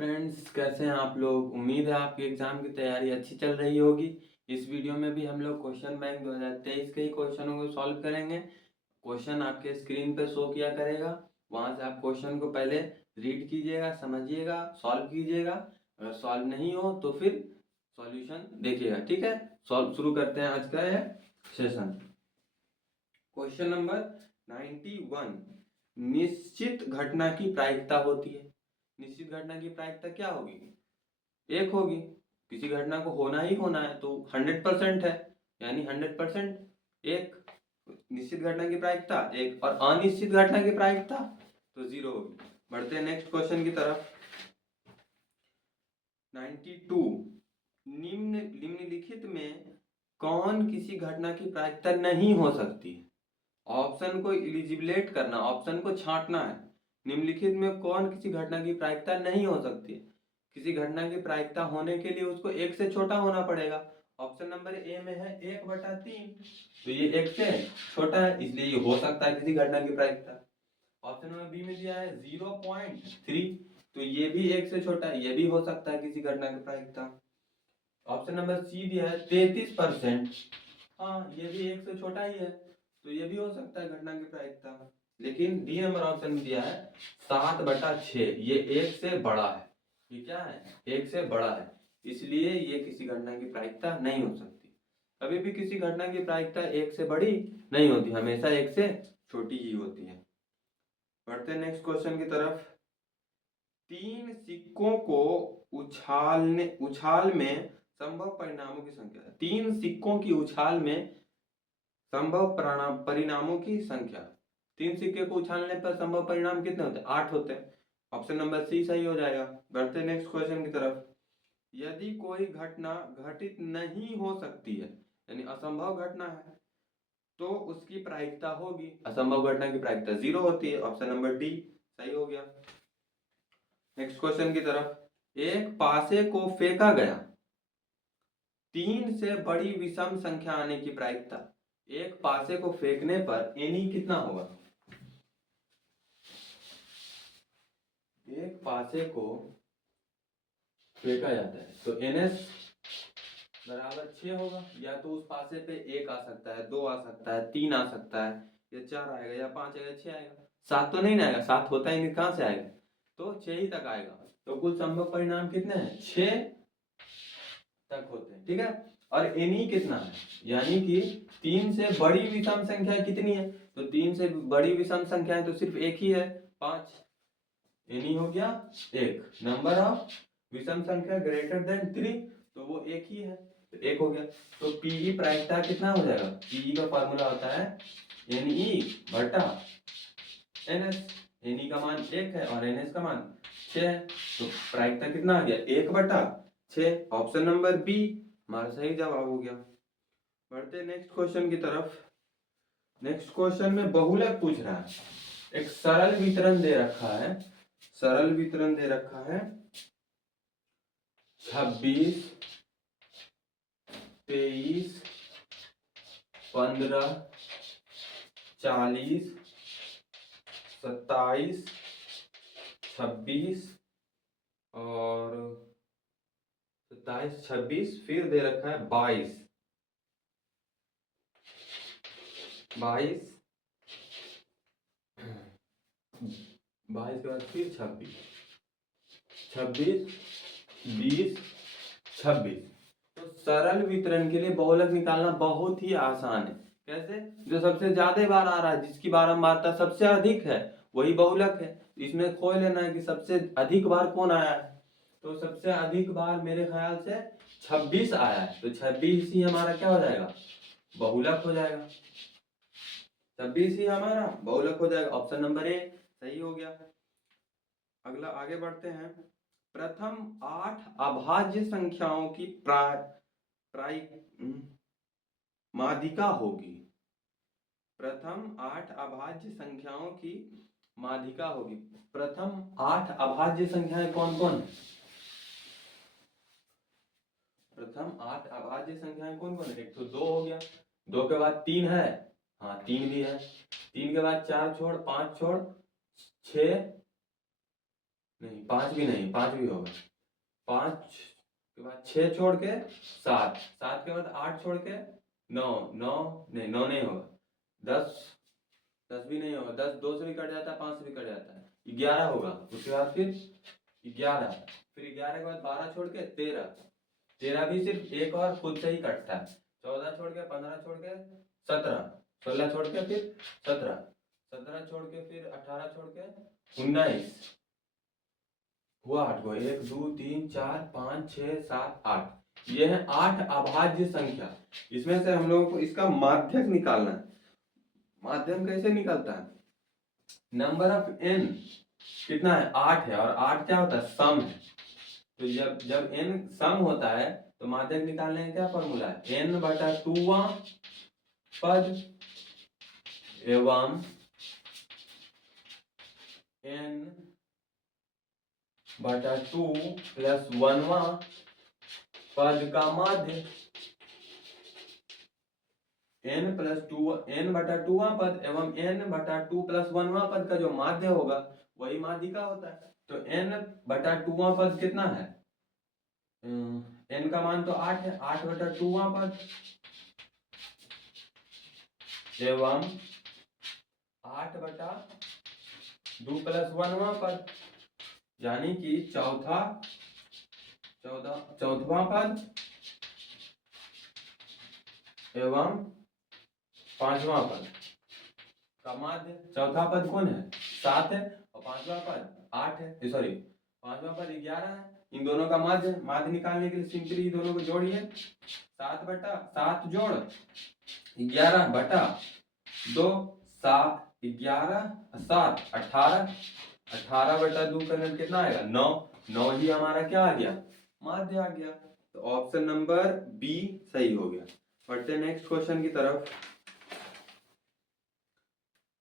Friends, कैसे हैं आप लोग। उम्मीद है आपकी एग्ज़ाम की तैयारी अच्छी चल रही होगी। इस वीडियो में भी हम लोग क्वेश्चन बैंक 2023 के ही क्वेश्चनों को सॉल्व करेंगे। क्वेश्चन आपके स्क्रीन पे शो किया करेगा, वहाँ से आप क्वेश्चन को पहले रीड कीजिएगा, समझिएगा, सॉल्व कीजिएगा। अगर सॉल्व नहीं हो तो फिर सॉल्यूशन देखिएगा। ठीक है, सॉल्व शुरू करते हैं आज का यह सेशन। Question number 91। निश्चित घटना की प्रायिकता होती है। निश्चित घटना की प्रायिकता क्या होगी? एक होगी। किसी घटना को होना ही होना है तो 100% है, यानी 100% एक। निश्चित घटना की प्रायिकता एक, और अनिश्चित घटना की प्रायिकता तो 0 होगी। बढ़ते हैं नेक्स्ट क्वेश्चन की तरफ। 92। निम्नलिखित में कौन किसी घटना की प्रायिकता नहीं हो सकती है? ऑप्शन को इलिजिबलेट करना, ऑप्शन को छांटना है। निम्नलिखित में कौन किसी घटना की प्रायिकता नहीं हो सकती है? किसी घटना की प्रायिकता होने के लिए उसको एक से छोटा होना पड़ेगा। ऑप्शन नंबर ए में है 1/3, तो ये एक से छोटा है, इसलिए ये हो सकता है किसी घटना की प्रायिकता। ऑप्शन नंबर बी में दिया है 0.3, तो ये भी एक से छोटा है, ये भी हो सकता है किसी घटना की प्रायिकता। ऑप्शन नंबर सी दिया है 33%, हाँ ये भी एक से छोटा ही है, तो ये भी हो सकता है घटना की प्रायिकता। लेकिन डी नंबर ऑप्शन में दिया है 7/6, ये एक से बड़ा है। ये क्या है? एक से बड़ा है, इसलिए ये किसी घटना की प्रायिकता नहीं हो सकती। कभी भी किसी घटना की प्रायिकता एक से बड़ी नहीं होती, हमेशा एक से छोटी ही होती है। बढ़ते हैं नेक्स्ट क्वेश्चन की तरफ। 3 सिक्कों को उछाल में संभव परिणामों की संख्या। 3 सिक्कों की उछाल में संभव परिणामों की संख्या। 3 सिक्के को उछालने पर संभव परिणाम कितने होते हैं? 8 होते हैं। ऑप्शन नंबर सी सही हो जाएगा। बढ़ते नेक्स्ट क्वेश्चन की तरफ। यदि कोई घटना घटित नहीं हो सकती है, यानी असंभव घटना है, तो उसकी प्रायिकता होगी। असंभव घटना की प्रायिकता 0 होती है। ऑप्शन नंबर डी सही हो गया। नेक्स्ट क्वेश्चन की तरफ। एक पासे को फेंका गया, 3 से बड़ी विषम संख्या आने की प्रायिकता। एक पासे को फेंकने पर एनी कितना होगा? एक पासे को फेंका जाता है तो NS बराबर 6 होगा। या तो उस पासे पे 1 आ सकता है, 2 आ सकता है, 3 आ सकता है, या 4 आएगा, या 5 आएगा, 6 आएगा। 7 तो नहीं ना आएगा, 7 होता ही नहीं, कहां से आएगा? तो 6 ही तक आएगा। तो कुल संभव परिणाम कितने हैं? 6 तक होते हैं। ठीक है, और एनी कितना है, यानी कि 3 से बड़ी विषम संख्या कितनी है? तो 3 से बड़ी विषम संख्या है तो सिर्फ एक ही है, 5। एनी हो गया 1। नंबर ऑफ विषम संख्या ग्रेटर देन 3, तो वो एक ही है, तो 1 हो गया। तो पीई प्रायिकता कितना हो जाएगा? पीई का फॉर्मूला होता है एनई बटा एनएस। एनई का मान 1 है और एनएस का मान 6 है, तो प्रायिकता कितना आ गया? 1/6। ऑप्शन नंबर बी हमारा सही जवाब हो गया। बढ़ते नेक्स्ट क्वेश्चन की तरफ। नेक्स्ट क्वेश्चन में बहुलक पूछ रहा है। एक सरल वितरण दे रखा है, सरल वितरण दे रखा है 26, 23, 15, 40, 27, 26 और 27, 26, फिर दे रखा है 22, 22 के बाद फिर 26, 26, 20, 26। तो सरल वितरण के लिए बहुलक निकालना बहुत ही आसान है। कैसे? जो सबसे ज्यादा बार आ रहा है, जिसकी बारंबारता सबसे अधिक है, वही बहुलक है। इसमें खोज लेना है कि सबसे अधिक बार कौन आया है। तो सबसे अधिक बार मेरे ख्याल से 26 आया है, तो 26 ही हमारा क्या हो जाएगा? बहुलक हो जाएगा। 26 ही हमारा बहुलक हो जाएगा। ऑप्शन नंबर ए सही हो गया। अगला आगे बढ़ते हैं। प्रथम 8 अभाज्य संख्याओं की प्राय माध्यिका होगी। प्रथम 8 अभाज्य संख्याओं की माध्यिका होगी। प्रथम 8 अभाज्य संख्याएं कौन कौन? प्रथम 8 अभाज्य संख्याएं कौन कौन है? एक तो 2 हो गया, 2 के बाद 3 है, हाँ 3 भी है, 3 के बाद 4 छोड़ 5 छोड़ 6 नहीं 5 भी नहीं, 5 भी होगा। 5 के बाद 6 छोड़ के 7, 7 के बाद 8 छोड़ के 9, 9 नहीं 9 नहीं होगा। 10, 10 भी नहीं होगा। 10 2 से भी कट जाता है, 5 से भी कट जाता है। 11 होगा। उसके बाद फिर 11, फिर 11 के बाद 12 छोड़ के 13, 13 भी सिर्फ एक और खुद से ही कटता है। 14 छोड़ के 15 छोड़ के 17, 16 छोड़ के फिर 17, 17 छोड़ के फिर 18 छोड़ के 19 हुआ। 8 को 1 2 3 4 5 6 7 8, ये है 8 अभाज्य संख्या। इसमें से हम लोगों को इसका माध्यक निकालना है। माध्यम कैसे निकलता है? नंबर ऑफ n कितना है? 8 है, और 8 क्या होता है? सम है। तो जब n सम होता है तो माध्यक निकालने का क्या फॉर्मूला है? n बटा 2वां पद एवं n बटा 2 प्लस 1वां पद का माध्य। n बटा 2वां पद एवं n बटा 2 प्लस 1वां पद का जो माध्य होगा वही माध्यिका होता है। तो n बटा 2वां पद कितना है? n का मान तो 8 है। 8 बटा 2वां पद एवं 8 बटा 2 प्लस 1वां पद, यानी कि चौथवां पद एवं 5वां पद का माध्य। चौथा पद कौन है? 7 है, और 5वां पद 8 है। सॉरी, 5वां पद 11 है। इन दोनों का माध्य निकालने के लिए सिंपली दोनों को जोड़िए। 7 बटा 7 जोड़ 11 बटा 2, 7 11 7 18, 18 बटा 2 करने में कितना आएगा? 9, 9 ही हमारा क्या आ गया? माध्य आ गया। तो ऑप्शन नंबर बी सही हो गया। बढ़ते नेक्स्ट क्वेश्चन की तरफ।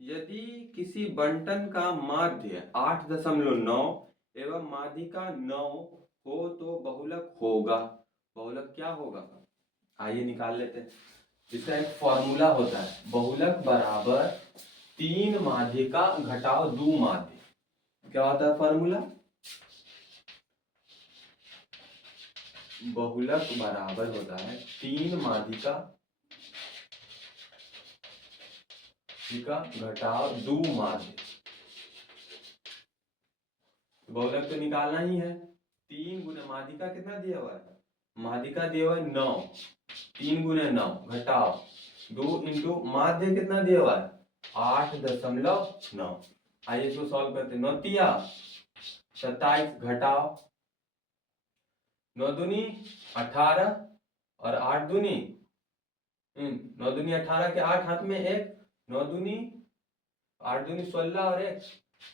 यदि किसी बंटन का माध्य 8.9 एवं माध्यिका 9 हो तो बहुलक होगा। बहुलक क्या होगा? आइए निकाल लेते हैं। इसका एक फॉर्मूला होता है, बहुलक बराबर 3 माध्यिका घटाओ 2 माध्य। क्या होता है फॉर्मूला? बहुलक बराबर होता है 3 माध्यिका घटाओ 2 माध्य। बहुलक तो निकालना ही है। 3 गुने माध्यिका कितना दिया हुआ है? माध्यिका दिया हुआ है 9, 3 गुने 9 घटाओ 2 इंटू माध्य कितना दिया हुआ है? 8.9। आइए इसको सॉल्व करते हैं। 9 तिया 27 घटाओ 9 दूनी 18 और 8 दूनी 9 दूनी 18 के 8 हाथ में 1, 9 दूनी 8 दूनी 16 और 1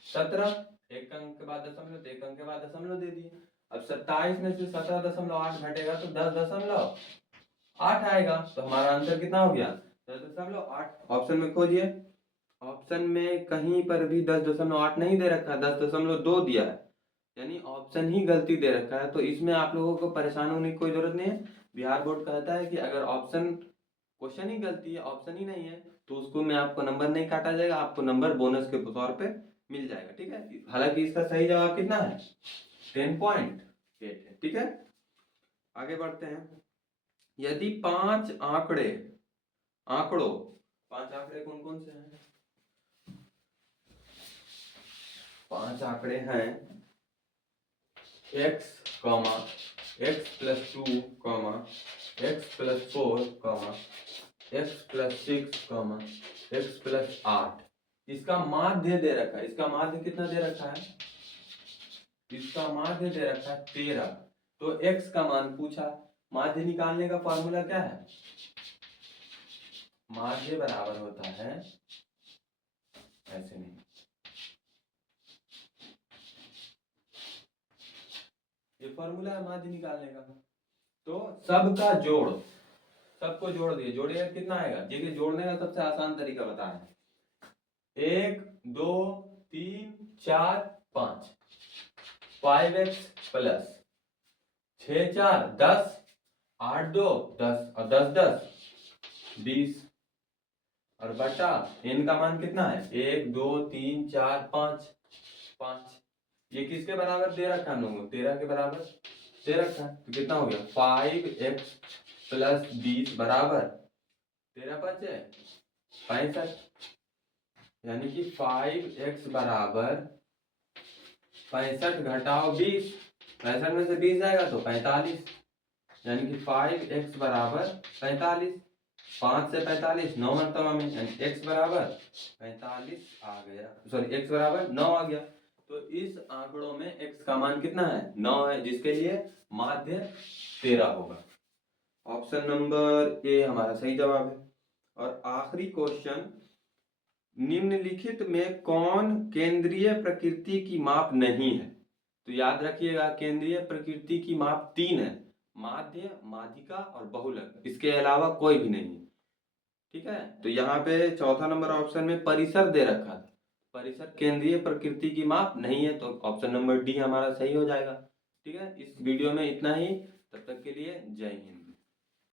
17, एक अंक के बाद दशमलव, तो एक अंक के बाद दशमलव दे दिए। अब 27 में से 17.8 घटेगा तो 10.8 आएगा। तो हमारा आंसर कितना हो गया? 10.8। ऑप्शन में खोजिए। ऑप्शन में कहीं पर भी 10.8 नहीं दे रखा है, 10.2 दिया है, यानी ऑप्शन ही गलती दे रखा है। तो इसमें आप लोगों को परेशान होने की कोई जरूरत नहीं है। बिहार बोर्ड कहता है कि अगर ऑप्शन क्वेश्चन ही गलती है, ऑप्शन ही नहीं है, तो उसको में आपको नंबर नहीं काटा जाएगा, आपको नंबर बोनस के तौर पे मिल जाएगा। ठीक है, हालांकि इसका सही जवाब कितना है? 10.8 है। ठीक है, आगे बढ़ते हैं। यदि 5 आंकड़ों 5 आंकड़े कौन कौन से हैं? 5 आंकड़े हैं x, x plus 2, x plus 4, x plus 6, x plus 8। इसका माध्य दे रखा है। इसका माध्य कितना दे रखा है? इसका माध्य दे रखा है 13। तो x का मान पूछा। माध्य निकालने का फॉर्मूला क्या है? माध्य बराबर होता है, ऐसे नहीं, ये फॉर्मूला है माध्य निकालने का। तो सबका जोड़, सबको जोड़ दिए, जोड़िए कितना आएगा? देखिए जोड़ने का सबसे आसान तरीका बता रहे हैं। 1 2 3 4 5, 5x प्लस 6 4 10, 8 2 10 और 10 10 20, और बटा n का मान कितना है? 1 2 3 4 5, 5। ये किसके बराबर दे रखा है? 9 13 के बराबर दे रखा है। तो कितना हो गया? 5x प्लस 20 बराबर 13 5 है 65, यानी कि 5x बराबर 65 घटाओ 20, 65 में से 20 जाएगा तो 45, यानी कि 5x बराबर 45, 5 से 45 9 मनतवा में, यानी x बराबर 45 आ गया, सॉरी x बराबर 9 आ गया। तो इस आंकड़ों में x का मान कितना है? 9 है, जिसके लिए माध्य 13 होगा। ऑप्शन नंबर ए हमारा सही जवाब है। और आखिरी क्वेश्चन, निम्नलिखित में कौन केंद्रीय प्रकृति की माप नहीं है? तो याद रखिएगा, केंद्रीय प्रकृति की माप 3 है, माध्य, माध्यिका और बहुलक, इसके अलावा कोई भी नहीं है। ठीक है, तो यहाँ पे चौथा नंबर ऑप्शन में परिसर दे रखा था, परिसर केंद्रीय प्रकृति की माप नहीं है, तो ऑप्शन नंबर डी हमारा सही हो जाएगा। ठीक है, इस वीडियो में इतना ही, तब तक के लिए जय हिंद।